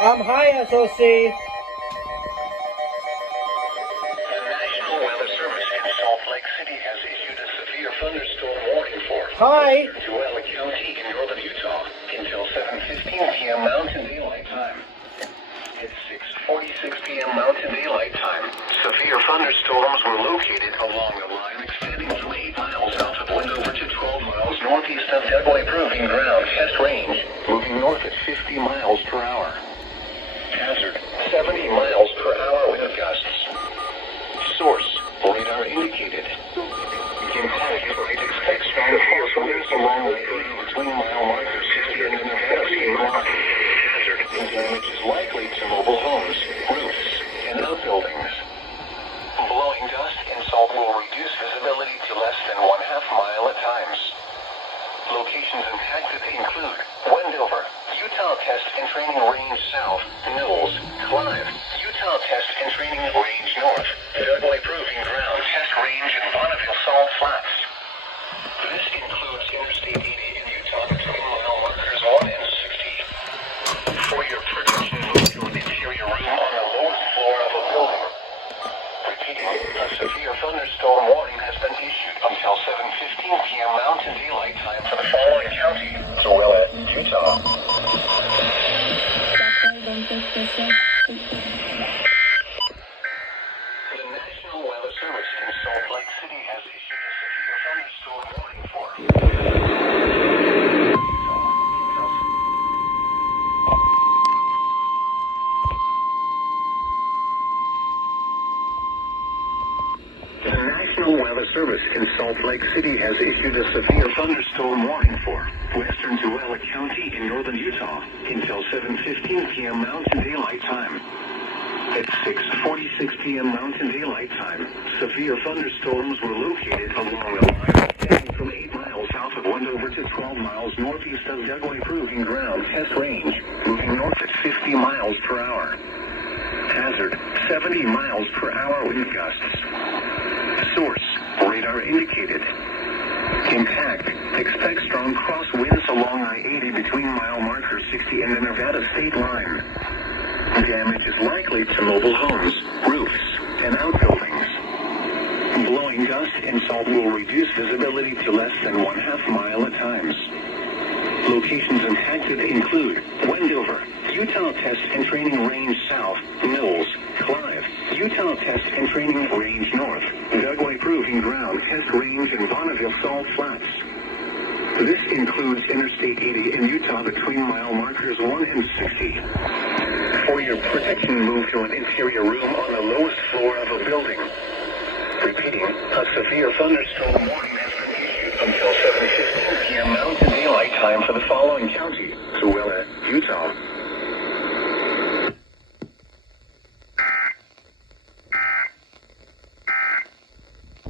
Hi, SOC. The National Weather Service in Salt Lake City has issued a severe thunderstorm warning for Hi. Tualatin County in northern Utah until 7:15 p.m. Mountain Daylight Time. At 6:46 p.m. Mountain Daylight Time, severe thunderstorms were located along the line extending from 8 miles south of Wendover to 12 miles northeast of Dugway Proving Ground Test Range, moving north at 50 miles per hour. Hazard, 70 miles per hour wind gusts. Source, radar indicated. Impact, expect strong force winds along the 80 between mile marker 60 and the Nevada state line. Hazard, damage is likely to mobile homes, roofs, and outbuildings. Blowing dust and salt will reduce visibility to less than 1/2 mile at times. Locations impacted include Wendover, Utah Test and Training Range South, Knowles, Clive, Utah Test and Training Range North, Dugway Proving Ground Test Range and Bonneville Salt Flats. This includes Interstate 80 in Utah between mile markers 1 and 60. For your protection, move to an interior room on the lowest floor of a building. Repeating, a severe thunderstorm warning has been issued until 7:15 p.m. Mountain Daylight Time for the following county, Tualatin, Utah. The National Weather Service in Salt Lake City has issued a severe thunderstorm warning for The National Weather Service in Salt Lake City has issued a severe thunderstorm warning for western Tualatin County in northern Utah until 7:15 p.m. Mountain Daylight Time. At 6:46 p.m. Mountain Daylight Time, severe thunderstorms were located along the line extending from 8 miles south of Wendover to 12 miles northeast of Dugway Proving Ground Test Range, moving north at 50 miles per hour. Hazard, 70 miles per hour wind gusts. Source, radar indicated. Impact, expect strong crosswinds along I-80 between mile marker 60 and the Nevada state line. Damage is likely to mobile homes, roofs, and outbuildings. Blowing dust and salt will reduce visibility to less than 1/2 mile at times. Locations impacted include Wendover, Utah Test and Training Range South, Knowles, Clive, Utah Test and Training Range North, Dugway Proving Ground Test Range and Bonneville Salt Flats. This includes Interstate 80 in Utah between mile markers 1 and 60. For your protection, move to an interior room on the lowest floor of a building. Repeating, a severe thunderstorm warning has been issued until 7:15 p.m. Mountain Daylight Time for the following county, Tualatin, Utah.